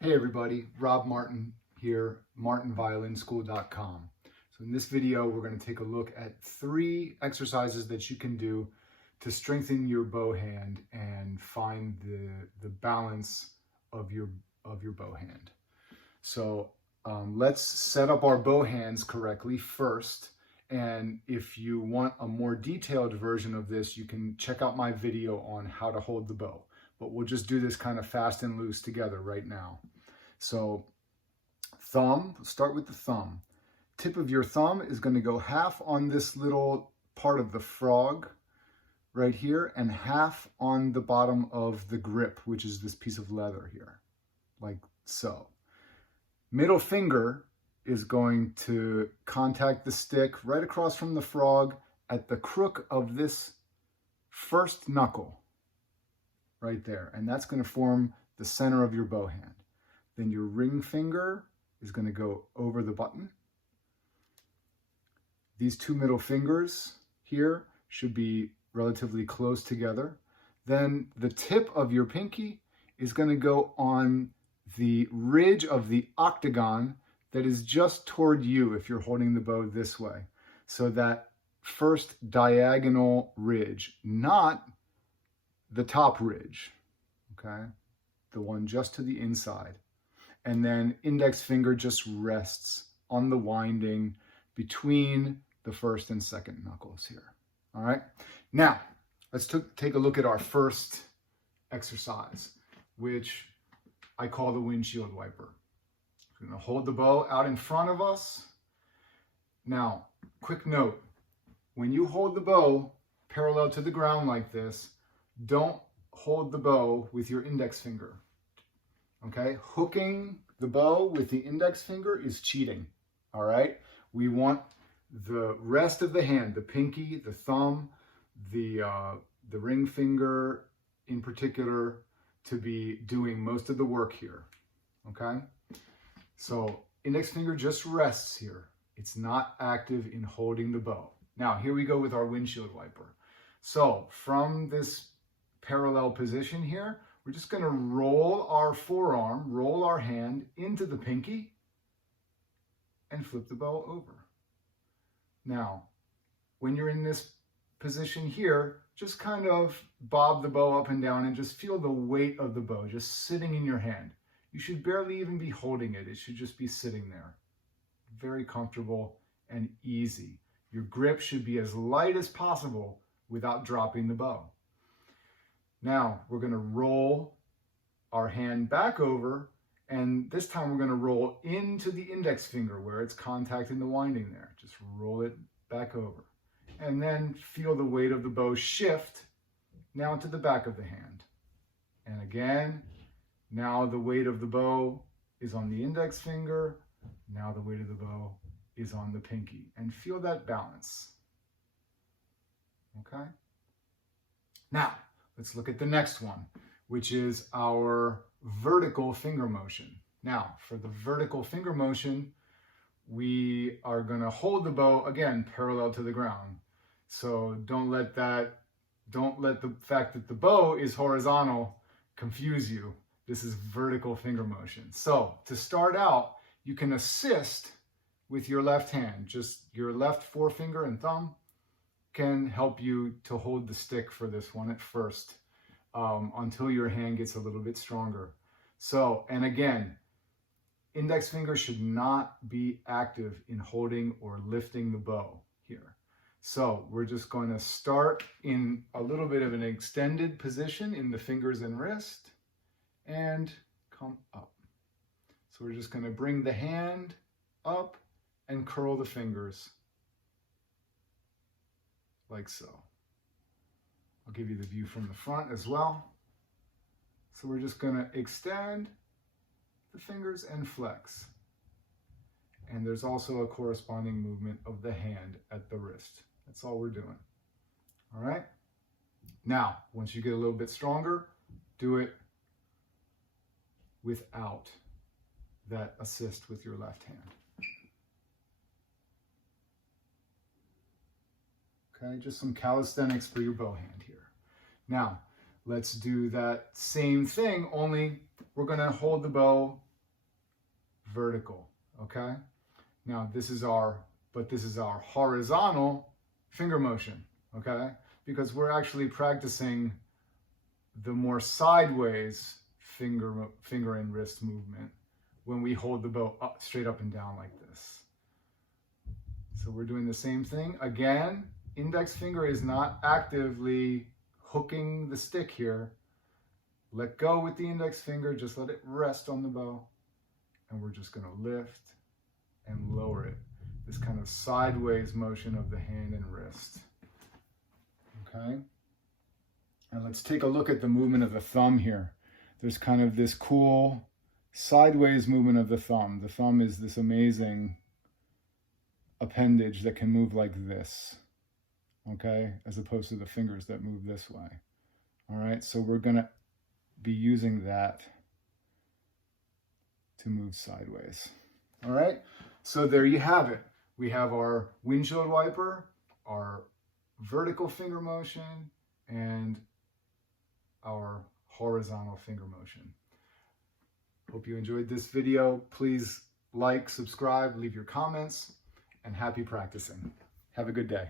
Hey everybody, Rob Martin here, martinviolinschool.com. So in this video, we're going to take a look at 3 exercises that you can do to strengthen your bow hand and find the balance of your bow hand. So let's set up our bow hands correctly first. And if you want a more detailed version of this, you can check out my video on how to hold the bow. But we'll just do this kind of fast and loose together right now. So thumb, start with the thumb. Tip of your thumb is going to go half on this little part of the frog right here and half on the bottom of the grip, which is this piece of leather here, like so. Middle finger is going to contact the stick right across from the frog at the crook of this first knuckle right there, and that's going to form the center of your bow hand. Then your ring finger is going to go over the button. These 2 middle fingers here should be relatively close together. Then the tip of your pinky is going to go on the ridge of the octagon that is just toward you if you're holding the bow this way. So that first diagonal ridge, not the top ridge, okay? The one just to the inside. And then index finger just rests on the winding between the first and second knuckles here, all right? Now, let's take a look at our first exercise, which I call the windshield wiper. We're gonna hold the bow out in front of us. Now, quick note, when you hold the bow parallel to the ground like this, don't hold the bow with your index finger, okay? Hooking the bow with the index finger is cheating, all right? We want the rest of the hand, the pinky, the thumb, the ring finger in particular, to be doing most of the work here, okay? So index finger just rests here. It's not active in holding the bow. Now, here we go with our windshield wiper. So from this parallel position here, we're just going to roll our forearm, roll our hand into the pinky and flip the bow over. Now, when you're in this position here, just kind of bob the bow up and down and just feel the weight of the bow just sitting in your hand. You should barely even be holding it. It should just be sitting there. Very comfortable and easy. Your grip should be as light as possible without dropping the bow. Now we're going to roll our hand back over, and this time we're going to roll into the index finger where it's contacting the winding there. Just roll it back over. And then feel the weight of the bow shift now to the back of the hand. And again, now the weight of the bow is on the index finger. Now the weight of the bow is on the pinky. And feel that balance. Okay? Now, let's look at the next one, which is our vertical finger motion. Now, for the vertical finger motion, we are going to hold the bow, again, parallel to the ground. So don't let the fact that the bow is horizontal confuse you. This is vertical finger motion. So to start out, you can assist with your left hand. Just your left forefinger and thumb can help you to hold the stick for this one at first, until your hand gets a little bit stronger. So, and again, index finger should not be active in holding or lifting the bow here. So we're just going to start in a little bit of an extended position in the fingers and wrist and come up. So we're just going to bring the hand up and curl the fingers like so. I'll give you the view from the front as well. So we're just going to extend the fingers and flex. And there's also a corresponding movement of the hand at the wrist. That's all we're doing. All right? Now, once you get a little bit stronger, do it without that assist with your left hand. Okay, just some calisthenics for your bow hand here. Now, let's do that same thing, only we're going to hold the bow vertical, okay? Now this is our horizontal finger motion, okay? Because we're actually practicing the more sideways finger and wrist movement when we hold the bow up, straight up and down like this. So we're doing the same thing. Again, index finger is not actively hooking the stick here. Let go with the index finger, just let it rest on the bow. And we're just gonna lift and lower it. This kind of sideways motion of the hand and wrist. Okay? And let's take a look at the movement of the thumb here. There's kind of this cool sideways movement of the thumb. The thumb is this amazing appendage that can move like this, okay? As opposed to the fingers that move this way. All right, so we're gonna be using that to move sideways. All right, so there you have it. We have our windshield wiper, our vertical finger motion, and our horizontal finger motion. Hope you enjoyed this video. Please like, subscribe, leave your comments, and happy practicing. Have a good day.